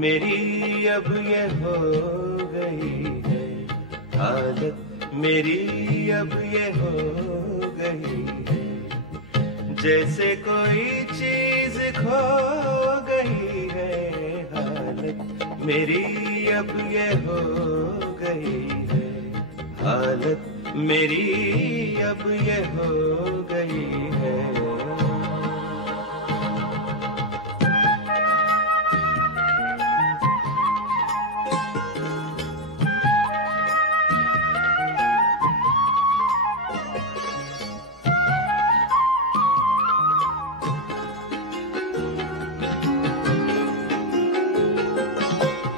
मेरी अब ये हो गई है हालत, मेरी अब ये हो गई है। जैसे कोई चीज खो गई है हालत, मेरी अब ये हो गई है हालत, मेरी अब ये हो गई है।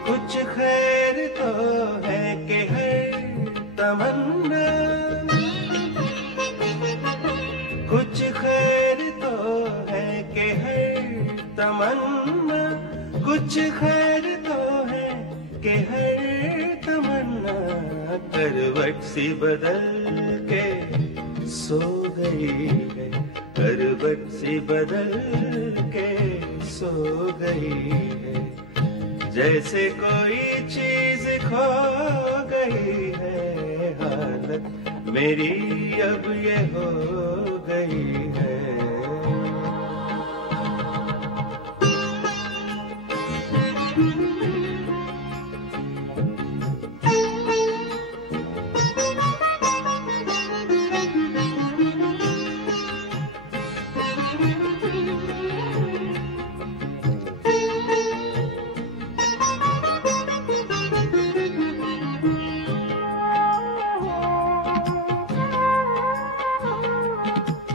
कुछ खैर तो है कि हर तमन्ना, कुछ खैर तो है कि हर तमन्ना, कुछ खैर तो है कि हर तमन्ना करवट सी बदल के सो गई है, करवट सी बदल के सो गई है। जैसे कोई चीज खो गई है हालत, मेरी अब ये हो गई है।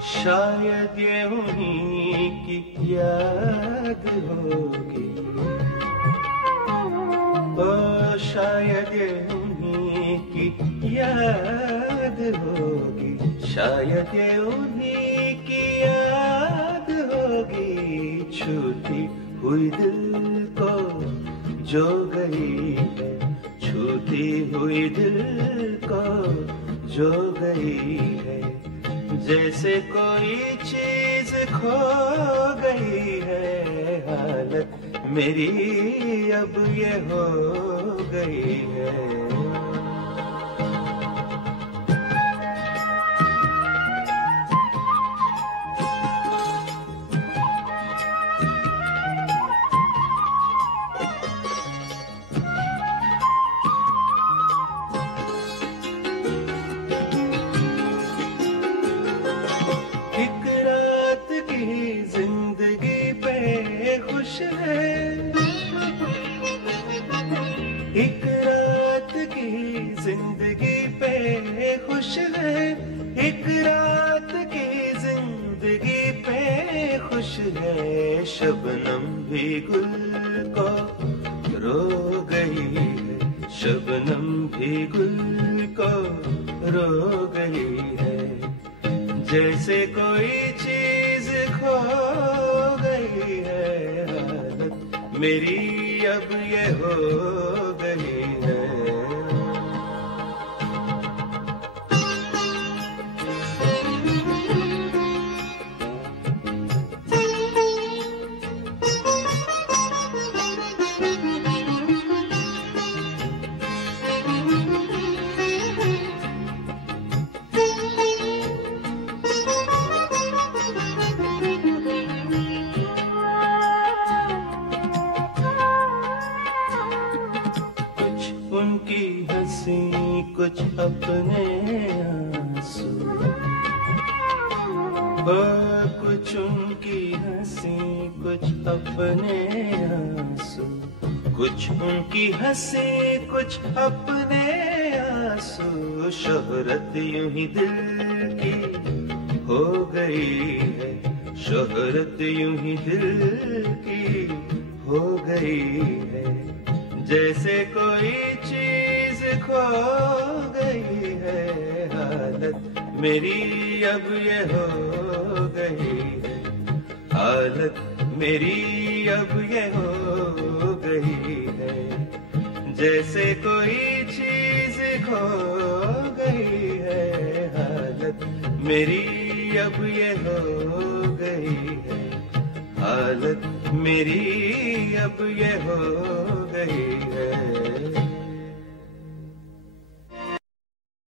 शायद ये उन्हीं की याद होगी, ओ शायद ये उन्हीं की याद होगी, शायद ये उन्हीं की याद होगी। छूटी हुई दिल को जो गई है, छूटी हुई दिल को जो गई है। जैसे कोई चीज खो गई है हालत, मेरी अब ये हो गई है। खुश है एक रात की जिंदगी पे खुश है, एक रात की जिंदगी पे खुश है। शबनम भी गुल को रो गई है, शबनम भी गुल को रो गई है। जैसे कोई चीज खो गई है हालत, मेरी अब ये हो गई है। उनकी हंसी कुछ अपने आंसू, कुछ उनकी हंसी कुछ अपने आंसू, कुछ उनकी हंसी कुछ अपने आंसू। शोहरत यूं ही दिल की हो गई है, शोहरत यूं ही दिल की हो गई है। जैसे कोई चीज खो गई है हालत, मेरी अब ये हो गई है हालत, मेरी अब ये हो गई है। जैसे कोई चीज खो गई है हालत, मेरी अब ये हो गई है हालत मेरी अब ये हो गई है।